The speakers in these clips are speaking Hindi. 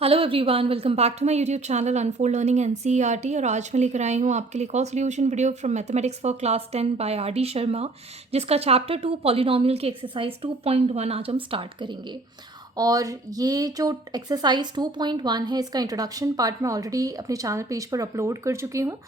Hello everyone, welcome back to my YouTube channel Unfold Learning NCERT. और आज मैं लेकर आई हूँ आपके लिए एक और solution video from mathematics for class 10 by RD. Sharma, जिसका चैप्टर 2 पॉलिनोमियल की एक्सरसाइज 2.1 आज हम स्टार्ट करेंगे। और ये जो एक्सरसाइज 2.1 है, इसका इंट्रोडक्शन पार्ट मैं ऑलरेडी अपने चैनल पेज पर अपलोड कर चुकी हूँ,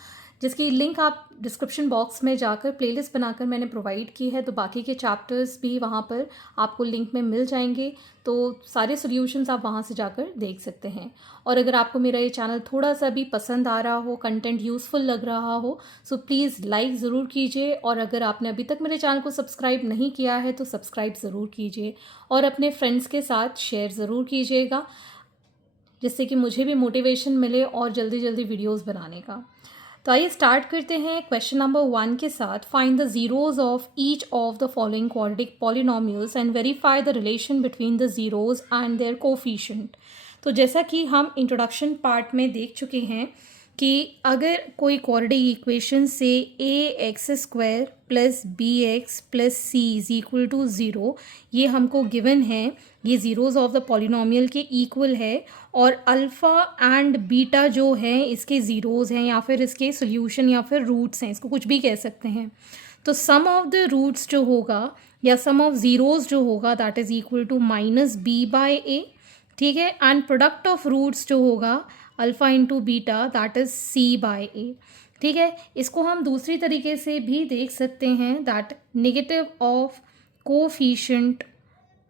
जिसकी लिंक आप डिस्क्रिप्शन बॉक्स में जाकर प्लेलिस्ट बनाकर मैंने प्रोवाइड की है। तो बाकी के चैप्टर्स भी वहाँ पर आपको लिंक में मिल जाएंगे, तो सारे सॉल्यूशंस आप वहाँ से जाकर देख सकते हैं। और अगर आपको मेरा ये चैनल थोड़ा सा भी पसंद आ रहा हो, कंटेंट यूज़फुल लग रहा हो, सो प्लीज़ लाइक ज़रूर कीजिए। और अगर आपने अभी तक मेरे चैनल को सब्सक्राइब नहीं किया है तो सब्सक्राइब ज़रूर कीजिए और अपने फ्रेंड्स के साथ शेयर ज़रूर कीजिएगा, जिससे कि मुझे भी मोटिवेशन मिले और जल्दी जल्दी वीडियोस बनाने का। तो आइए स्टार्ट करते हैं क्वेश्चन नंबर 1 के साथ। Find the zeros of each of the following quadratic polynomials and verify the relation between the zeros and their coefficient. तो जैसा कि हम इंट्रोडक्शन पार्ट में देख चुके हैं कि अगर कोई क्वाड्रेटिक इक्वेशन से ax² plus bx plus c is equal to 0, ये हमको गिवन है, ये ज़ीरोज़ ऑफ द पॉलिनोमियल के इक्वल है, और अल्फ़ा एंड बीटा जो है इसके ज़ीरोज़ हैं या फिर इसके सोल्यूशन या फिर रूट्स हैं, इसको कुछ भी कह सकते हैं। तो सम ऑफ द रूट्स जो होगा या सम ऑफ ज़ीरोज़ जो होगा that is equal to -b/a, ठीक है। एंड प्रोडक्ट ऑफ रूट्स जो होगा alpha into beta that is c/a, ठीक है। इसको हम दूसरी तरीके से भी देख सकते हैं, that negative of coefficient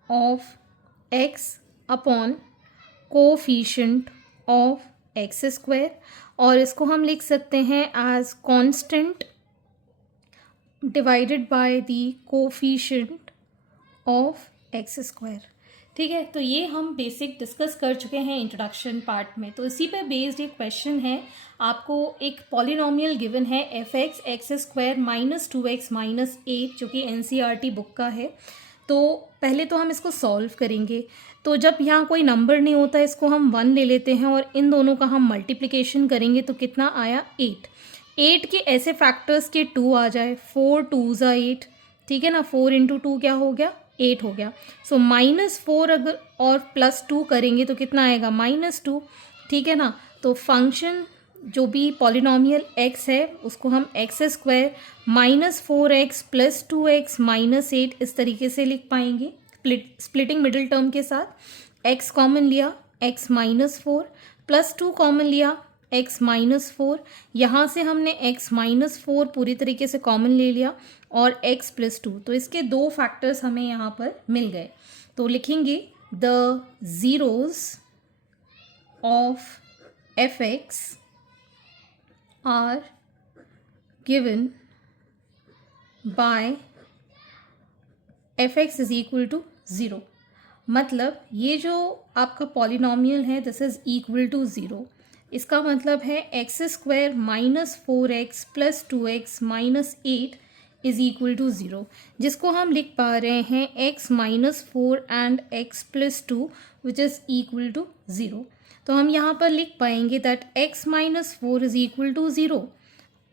of x upon coefficient of x², और इसको हम लिख सकते हैं as constant divided by the coefficient of x², ठीक है। तो ये हम बेसिक डिस्कस कर चुके हैं इंट्रोडक्शन पार्ट में। तो इसी पे बेस्ड एक क्वेश्चन है, आपको एक पॉलिनोमियल गिवन है fx x² minus 2x minus 8, जो कि एनसीईआरटी बुक का है। तो पहले तो हम इसको सॉल्व करेंगे। तो जब यहाँ कोई नंबर नहीं होता, इसको हम 1 ले लेते हैं और इन दोनों का हम मल्टीप्लिकेशन करेंगे तो कितना आया 8 के ऐसे फैक्टर्स के 2 आ जाए, 4 2s 8, ठीक है ना। 4 इंटू 2 क्या हो गया 8 हो गया। सो -4 अगर और +2 करेंगे तो कितना आएगा -2, ठीक है ना। तो फंक्शन जो भी पॉलिनोमियल x है उसको हम x² -4x plus 2x minus 8 इस तरीके से लिख पाएंगे, स्प्लिटिंग मिडिल टर्म के साथ। x कॉमन लिया, x -4 प्लस 2 कॉमन लिया, x -4, यहाँ से हमने x -4 पूरी तरीके से कॉमन ले लिया और x + 2, तो इसके दो फैक्टर्स हमें यहाँ पर मिल गए। तो लिखेंगे the zeros of fx are given by fx is equal to 0। मतलब ये जो आपका पॉलिनोमियल है दिस इज इक्वल टू 0। इसका मतलब है x² -4x plus 2x minus 8 is equal to 0, जिसको हम लिख पा रहे हैं x -4 and x plus 2 which is equal to 0। तो हम यहाँ पर लिख पाएंगे that x -4 is equal to 0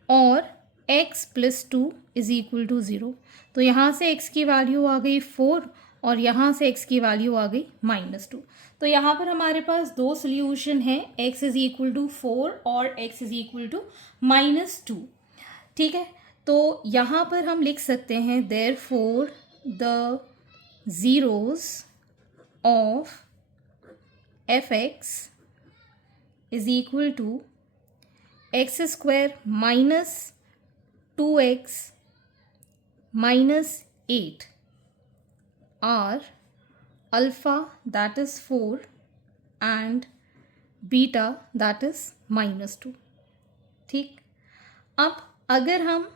और x plus 2 is equal to 0। तो यहाँ से x की वैल्यू आ गई 4 और यहाँ से x की वैल्यू आ गई -2। तो यहाँ पर हमारे पास दो सोल्यूशन है, x इज इक्वल टू 4 और x इज इक्वल टू -2, ठीक है। तो यहाँ पर हम लिख सकते हैं therefore the zeros of fx is equal to x² minus 2x minus 8 are alpha that is 4 and beta that is -2, ठीक। अब अगर हम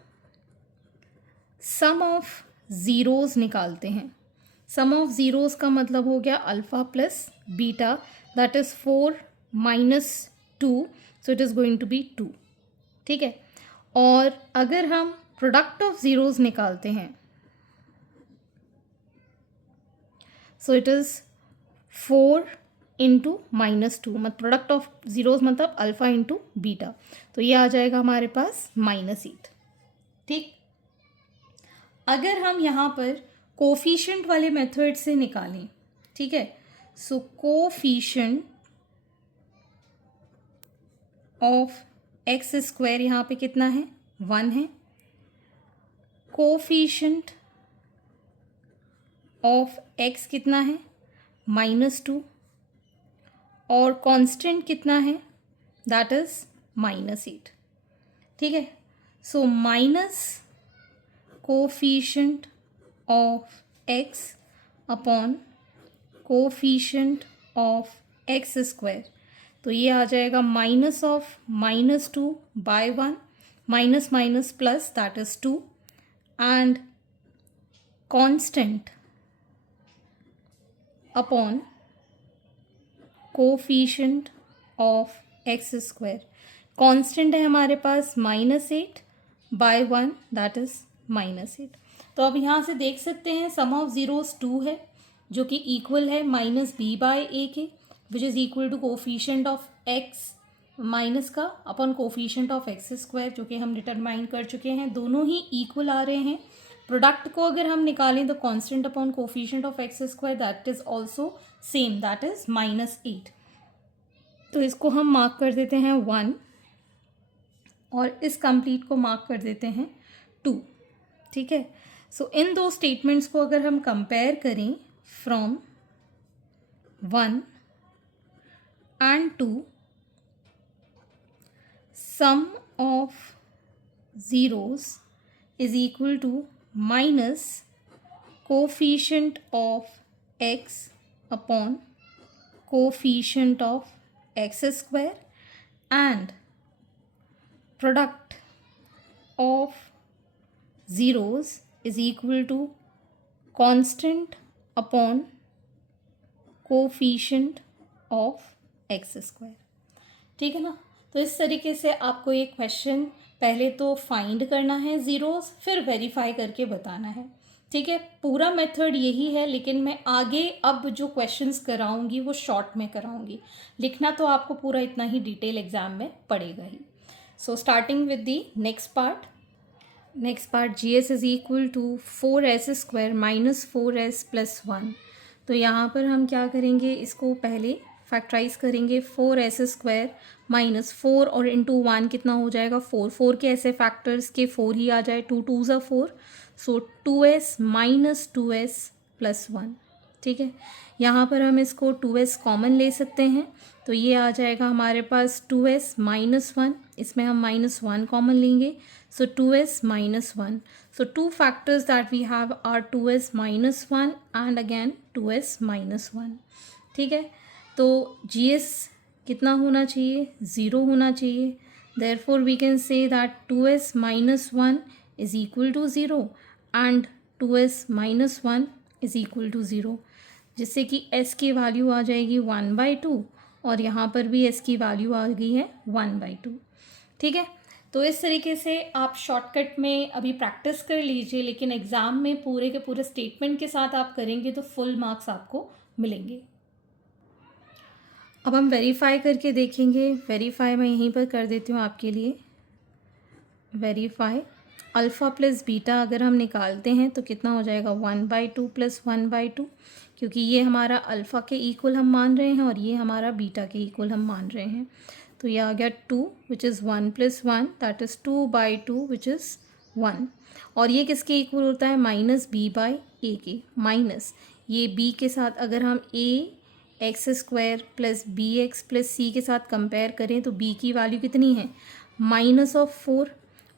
सम ऑफ ज़ीरोज़ निकालते हैं, सम ऑफ ज़ीरोज़ का मतलब हो गया alpha plus beta that is 4 minus 2, so it is going to be 2, ठीक है। और अगर हम प्रोडक्ट ऑफ ज़ीरोज़ निकालते हैं, सो इट इज़ 4 इंटू -2, मतलब प्रोडक्ट ऑफ ज़ीरोज़ मतलब अल्फ़ा इंटू बीटा, तो ये आ जाएगा हमारे पास -8, ठीक। अगर हम यहाँ पर कोफिशिएंट वाले मेथड से निकालें, ठीक है, सो कोफिशिएंट ऑफ एक्स स्क्वायर यहाँ पे कितना है 1 है, कोफिशिएंट ऑफ एक्स कितना है -2 और कांस्टेंट कितना है दैट इज -8। ठीक है, so minus coefficient of x upon coefficient of X square, तो ये आ जाएगा minus of -2/1 minus minus plus that is 2 and constant upon coefficient of X square. Constant है हमारे पास -8/1 दैट इज -8। तो अब यहाँ से देख सकते हैं सम ऑफ जीरोस 2 है जो कि इक्वल है -b/a के, which is equal to coefficient of X minus का upon coefficient of X square, जो कि हम डिटरमाइन कर चुके हैं। दोनों ही इक्वल आ रहे हैं। प्रोडक्ट को अगर हम निकालें तो constant upon coefficient of X square that is also same that is -8। तो इसको हम मार्क कर देते हैं 1 और इस कंप्लीट को मार्क कर देते हैं 2। ठीक है, सो इन दो स्टेटमेंट्स को अगर हम कंपेयर करें from 1 and 2, sum of zeros is equal to minus coefficient of x upon coefficient of x square and product of zeros is equal to constant upon coefficient of x square। ठीक है ना, तो इस तरीके से आपको ये क्वेश्चन पहले तो फाइंड करना है ज़ीरोस, फिर वेरीफाई करके बताना है। ठीक है, पूरा मेथड यही है, लेकिन मैं आगे अब जो क्वेश्चंस कराऊंगी वो शॉर्ट में कराऊंगी। लिखना तो आपको पूरा इतना ही डिटेल एग्जाम में पड़ेगा ही। So starting with the next part GS is equal to 4s square minus 4s plus 1। तो यहाँ पर हम क्या करेंगे, इसको पहले फैक्टराइज करेंगे। 4s स्क्वायर माइनस 4 और इंटू 1 कितना हो जाएगा 4 के ऐसे फैक्टर्स के 4 ही आ जाए, 2 2 ज़ा 4, सो 2s माइनस 2s प्लस 1। ठीक है, यहाँ पर हम इसको 2s कॉमन ले सकते हैं, तो ये आ जाएगा हमारे पास 2s माइनस 1, इसमें हम -1 कॉमन लेंगे, so 2s minus 1। So 2 factors that we have are 2s minus 1 and again 2s minus 1। ठीक है, तो GS कितना होना चाहिए 0 होना चाहिए। Therefore we can say that 2s minus 1 is equal to 0 and 2s minus 1 is equal to 0, जिससे कि s की वैल्यू आ जाएगी 1/2 और यहाँ पर भी s की वैल्यू आ गई है 1/2। ठीक है, तो इस तरीके से आप शॉर्टकट में अभी प्रैक्टिस कर लीजिए, लेकिन एग्ज़ाम में पूरे के पूरे स्टेटमेंट के साथ आप करेंगे तो फुल मार्क्स आपको मिलेंगे। अब हम वेरीफाई करके देखेंगे। वेरीफाई मैं यहीं पर कर देती हूँ आपके लिए। वेरीफाई अल्फ़ा प्लस बीटा अगर हम निकालते हैं तो कितना हो जाएगा 1/2 प्लस 1/2, क्योंकि ये हमारा अल्फ़ा के इक्वल हम मान रहे हैं और ये हमारा बीटा के इक्वल हम मान रहे हैं। तो ये आ गया 2 which is 1 plus 1 that is 2/2 which is 1। और ये किसके इक्वल होता है -b/a के। माइनस ये b के साथ अगर हम ax square plus bx plus c के साथ कंपेयर करें तो b की वैल्यू कितनी है -4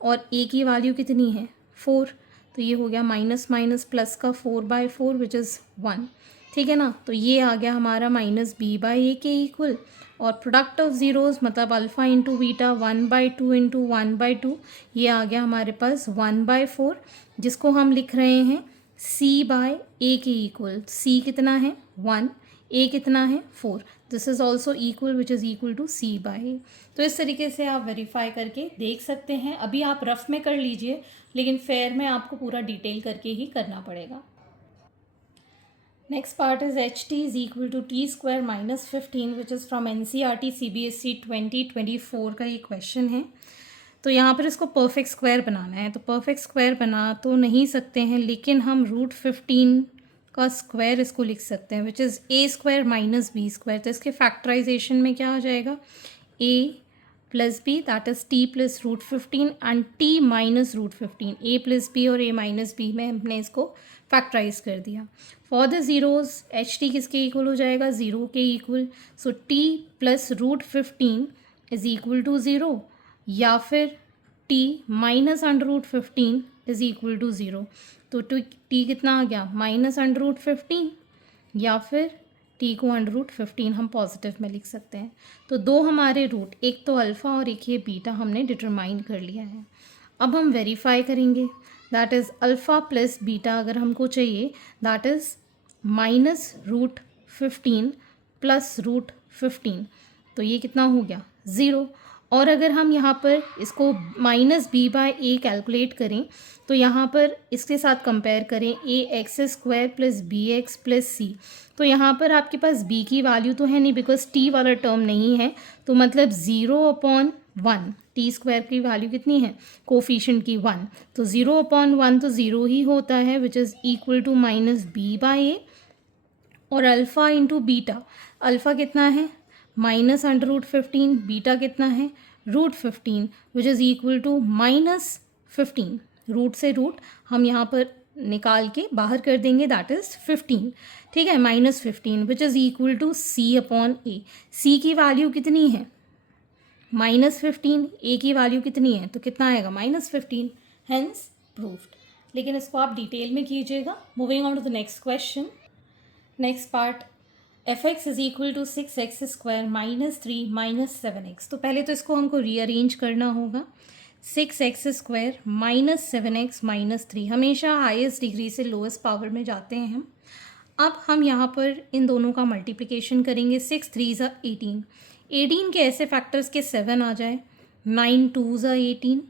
और a की वैल्यू कितनी है 4, तो ये हो गया माइनस माइनस प्लस का 4/4 विच इज़ 1। ठीक है ना, तो ये आ गया हमारा -b/a के इक्वल। और प्रोडक्ट ऑफ ज़ीरोज़ मतलब अल्फ़ा इंटू बीटा 1/2 इंटू 1/2, ये आ गया हमारे पास 1/4, जिसको हम लिख रहे हैं c/a के इक्वल। c कितना है 1, a कितना है 4, this is also equal which is equal to c/a। तो इस तरीके से आप वेरीफाई करके देख सकते हैं। अभी आप रफ में कर लीजिए, लेकिन फेयर में आपको पूरा डिटेल करके ही करना पड़ेगा। Next part is HT is equal to t square minus 15 which is from NCERT CBSE 2024 का ये क्वेश्चन है। तो यहाँ पर इसको परफेक्ट स्क्वायर बनाना है, तो परफेक्ट स्क्वायर बना तो नहीं सकते हैं, लेकिन हम √15 का स्क्वायर इसको लिख सकते हैं which is a square minus b square. तो इसके फैक्टराइजेशन में क्या आ जाएगा a plus b, that is t plus root 15 and t minus root 15. a plus b और a minus b में हमने इसको फैक्टराइज कर दिया. For the zeros H T किसके इक्वल हो जाएगा, ज़ीरो के equal. So t plus root 15 is equal to zero, या फिर t minus under root 15 is equal to zero. तो t कितना आ गया, माइनस अंडर रूट 15, या फिर t को अंडर रूट 15 हम पॉजिटिव में लिख सकते हैं. तो दो हमारे रूट, एक तो अल्फ़ा और एक ये बीटा हमने डिटरमाइन कर लिया है. अब हम वेरीफाई करेंगे. That is alpha plus beta अगर हमको चाहिए, that is minus root 15 plus root 15. तो ये कितना हो गया, ज़ीरो. और अगर हम यहाँ पर इसको minus B by A calculate करें, तो यहाँ पर इसके साथ कंपेयर करें A X square plus B X plus C. तो यहाँ पर आपके पास b की वैल्यू तो है नहीं, बिकॉज t वाला टर्म नहीं है. तो मतलब 0/1, टी स्क्वायर की वैल्यू कितनी है, कोफिशिएंट की 1. तो 0/1 तो 0 ही होता है, which is equal to minus B by A. और अल्फ़ा इंटू बीटा, अल्फ़ा कितना है, माइनस अंडर रूट 15, बीटा कितना है, root 15, which is equal to minus 15. Root से रूट हम यहाँ पर निकाल के बाहर कर देंगे, दैट इज़ 15. ठीक है, minus 15 which is equal to C upon A. C की वैल्यू कितनी है, माइनस 15, ए की वैल्यू कितनी है, तो कितना आएगा, माइनस 15. Hence proved. लेकिन इसको आप डिटेल में कीजिएगा. Moving on to the next question. Next part, f x is equal to 6x square minus 3 minus 7x. तो पहले तो इसको हमको रीअरेंज करना होगा. 6x square minus 7x minus 3, हमेशा हाईएस्ट डिग्री से लोएस्ट पावर में जाते हैं हम. अब हम यहाँ पर इन दोनों का मल्टीप्लिकेशन करेंगे. 6 3 ज़ा 18. 18 के ऐसे फैक्टर्स के 7 आ जाए. 9 2 ज़ा 18.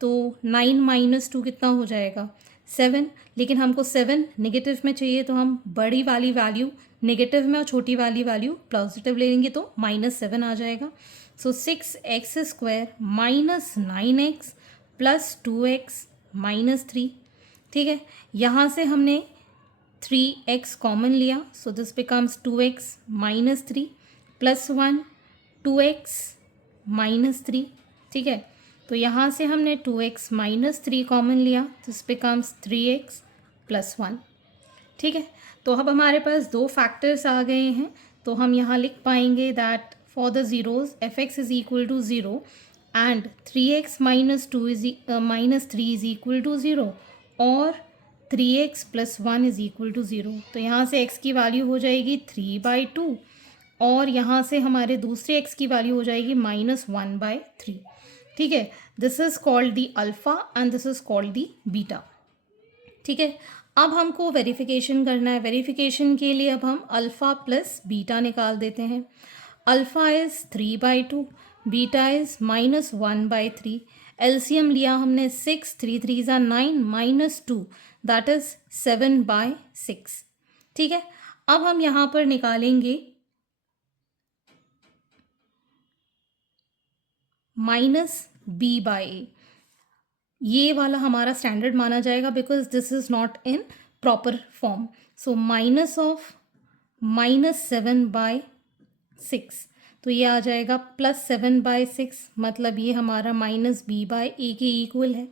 तो 9 माइनस 2 कितना हो जाएगा, 7. लेकिन हमको 7 नेगेटिव में चाहिए, तो हम बड़ी वाली वैल्यू नेगेटिव में और छोटी वाली वैल्यू पॉजिटिव ले लेंगे, तो -7 आ जाएगा. सो 6x square minus 9x plus 2x minus 3. ठीक है, यहाँ से हमने 3x कॉमन लिया, so this becomes 2x minus 3 plus 1 2x minus 3. ठीक है, तो यहाँ से हमने 2x माइनस 3 कॉमन लिया, दिस बिकम्स 3x प्लस 1. ठीक है, तो अब हमारे पास दो फैक्टर्स आ गए हैं. तो हम यहाँ लिख पाएंगे that for the zeros f x is equal to 0 and 3x minus 3 is equal to 0 और 3x plus 1 is equal to 0. तो यहाँ से x की वैल्यू हो जाएगी 3/2 और यहाँ से हमारे दूसरे x की वैल्यू हो जाएगी -1/3. ठीक है, this is called the alpha and this is called the beta. ठीक है, अब हमको वेरिफिकेशन करना है. वेरिफिकेशन के लिए अब हम अल्फ़ा प्लस बीटा निकाल देते हैं. Alpha is 3/2, beta is -1/3. LCM लिया हमने 6, 3 3 ज़ा 9 माइनस 2, दैट इज़ 7/6. ठीक है, अब हम यहाँ पर निकालेंगे माइनस बी बाई ए. ये वाला हमारा स्टैंडर्ड माना जाएगा because this is not in proper form. So minus of -7/6, तो ये आ जाएगा +7/6, मतलब ये हमारा माइनस बी बाई ए के इक्वल है.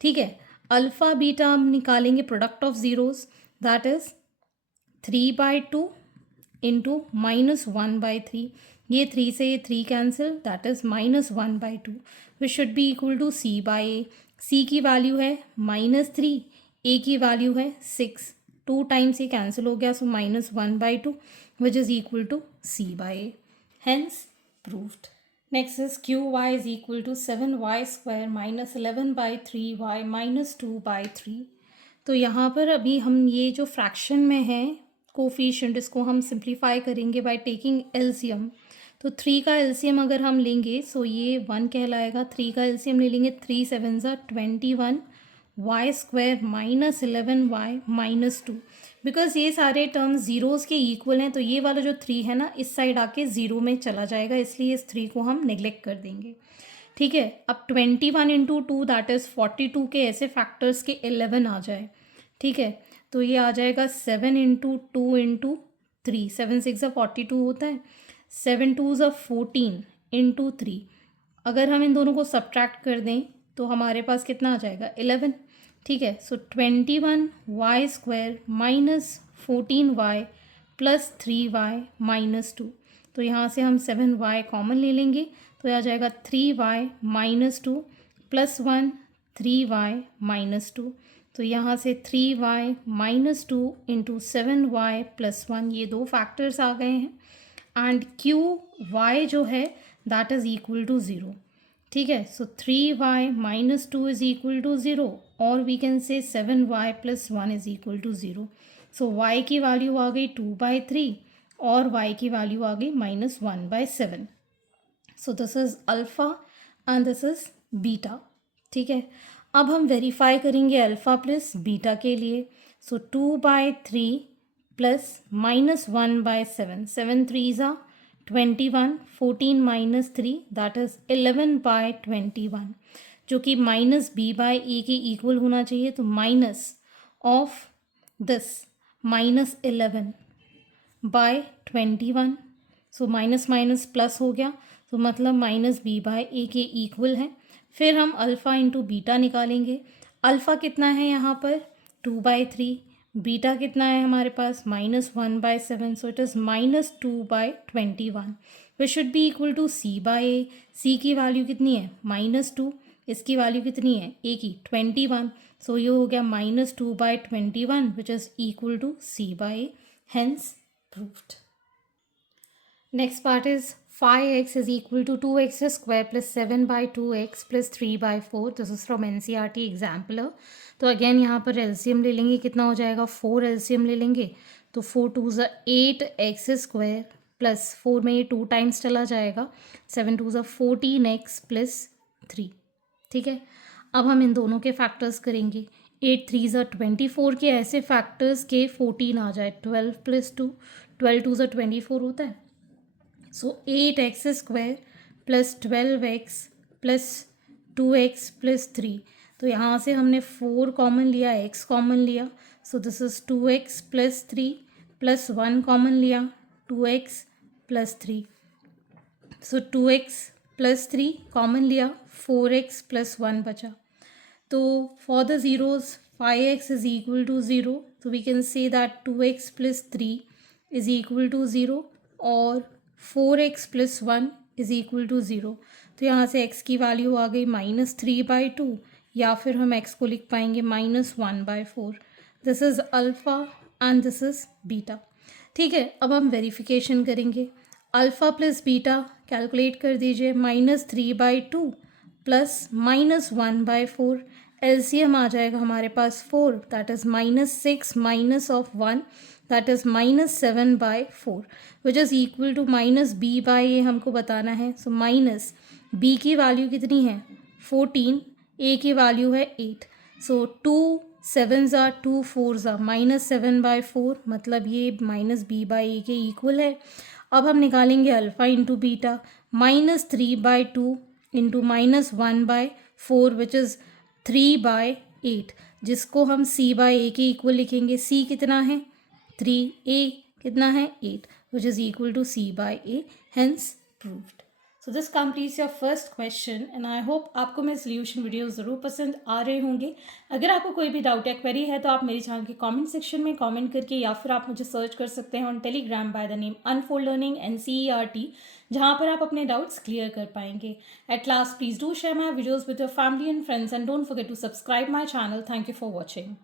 ठीक है, अल्फ़ा बीटा हम निकालेंगे product of zeros, that is 3/2 into -1/3. ये 3 से ये 3 cancel, that is -1/2 which should be equal to C by A. C की वैल्यू है -3, ए की वैल्यू है 6, 2 टाइम्स ये कैंसिल हो गया, so -1/2 which is equal to C by a. Hence proved. Next is QY is equal to 7y square minus 11/3y minus 2/3. तो यहाँ पर अभी हम ये जो फ्रैक्शन में है कोफिशिएंट, इसको हम सिंप्लीफाई करेंगे बाय टेकिंग एलसीएम. तो 3 का एलसीएम अगर हम लेंगे सो ये 1 कहलाएगा. 3 का एलसीएम ले लेंगे, 3 7 ज़ा 21 y square minus 11y minus 2. Because ये सारे टर्म्स ज़ीरोज़ के इक्वल हैं, तो ये वाला जो 3 है ना इस साइड आके 0 में चला जाएगा, इसलिए इस 3 को हम नेग्लेक्ट कर देंगे. ठीक है, अब 21 इंटू 2 दैट इज़ 42 के ऐसे फैक्टर्स के 11 आ जाए. ठीक है, तो ये आ जाएगा 7 इंटू 2 इंटू 3, 7 6 ज़ा 42 होता है. 7 2 ज़ा 14 इंटू 3, अगर हम इन दोनों को सब्ट्रैक्ट कर दें तो हमारे पास कितना आ जाएगा 11, ठीक है। सो 21y² minus 14y plus 3y minus 2, तो यहाँ से हम 7y कॉमन ले लेंगे तो यह आ जाएगा 3y minus 2 plus 1 3y minus 2, तो यहाँ से 3y minus 2 into 7y plus 1, ये दो फैक्टर्स आ गए हैं। एंड y जो है दैट इज़ इक्वल टू 0, ठीक है। So 3y minus 2 is equal to 0 और we can say 7y plus 1 is equal to 0। So y की वैल्यू आ गई 2/3 और y की वैल्यू आ गई -1/7। So this is alpha and this is beta, ठीक है। अब हम वेरीफाई करेंगे अल्फ़ा प्लस बीटा के लिए। सो 2/3 plus -1/7, 7 3s are 21, 14 minus 3 that is 11/21, जो कि -b/a के इक्वल होना चाहिए। तो minus of this -11/21, so minus minus plus हो गया, तो मतलब -b/a के इक्वल है। फिर हम अल्फ़ा इंटू बीटा निकालेंगे। अल्फ़ा कितना है यहाँ पर 2/3, बीटा कितना है हमारे पास -1/7, so it is -2/21 which should be equal to c/a। c की वैल्यू कितनी है -2, इसकी वैल्यू कितनी है a की 21, सो ये हो गया -2/21 which is equal to c/a, hence proved. Next part is 5x is equal to 2x square plus 7/2x plus 3/4. This is from NCERT exemplar. तो अगेन यहाँ पर एलसीएम ले लेंगे, कितना हो जाएगा 4 एलसीएम ले लेंगे तो 4 2s are 8x² प्लस 4 में ये 2 टाइम्स चला जाएगा, 7 2s are 14x प्लस 3, ठीक है। अब हम इन दोनों के फैक्टर्स करेंगे। 8 3s are 24 के ऐसे फैक्टर्स के 14 आ जाए, 12 प्लस 2, 12 2s are 24 होता है। सो 8x² plus 12x plus 2x plus 3, तो यहाँ से हमने 4 कॉमन लिया, x कॉमन लिया, सो this is 2x plus 3 plus 1 common लिया, 2x प्लस 3, सो 2x प्लस 3 कॉमन लिया, 4x प्लस 1 बचा। तो for the zeros 5x is equal to 0, तो we can say that 2x plus 3 is equal to 0 और 4x plus 1 is equal to 0। तो यहाँ से x की वैल्यू आ गई -3/2 या फिर हम x को लिख पाएंगे -1/4। This is alpha and this is beta, ठीक है। अब हम वेरिफिकेशन करेंगे। अल्फ़ा प्लस बीटा कैलकुलेट कर दीजिए, -3/2 प्लस -1/4, एलसीएम आ जाएगा हमारे पास 4, that is -6 minus of 1 that is -7/4 which is equal to -b/a हमको बताना है। सो माइनस b की वैल्यू कितनी है 14, a की वैल्यू है 8, सो 2 7s are 2 4s are -7/4, मतलब ये -b/a के इक्वल है। अब हम निकालेंगे alpha into beta, -3/2 into -1/4 which is 3/8, जिसको हम c/a के इक्वल लिखेंगे। c कितना है 3, a कितना है 8, which is equal to c/a, hence proved. So this completes your first question and I hope आपको मेरे सोल्यूशन वीडियो ज़रूर पसंद आ रहे होंगे। अगर आपको कोई भी डाउट या क्वेरी है तो आप मेरे चैनल के कमेंट सेक्शन में कमेंट करके या फिर आप मुझे सर्च कर सकते हैं on Telegram by the name Unfold Learning NCERT, जहाँ पर आप अपने डाउट्स क्लियर कर पाएंगे। At last please do share my videos with your family and friends and don't forget to subscribe my channel. Thank you for watching.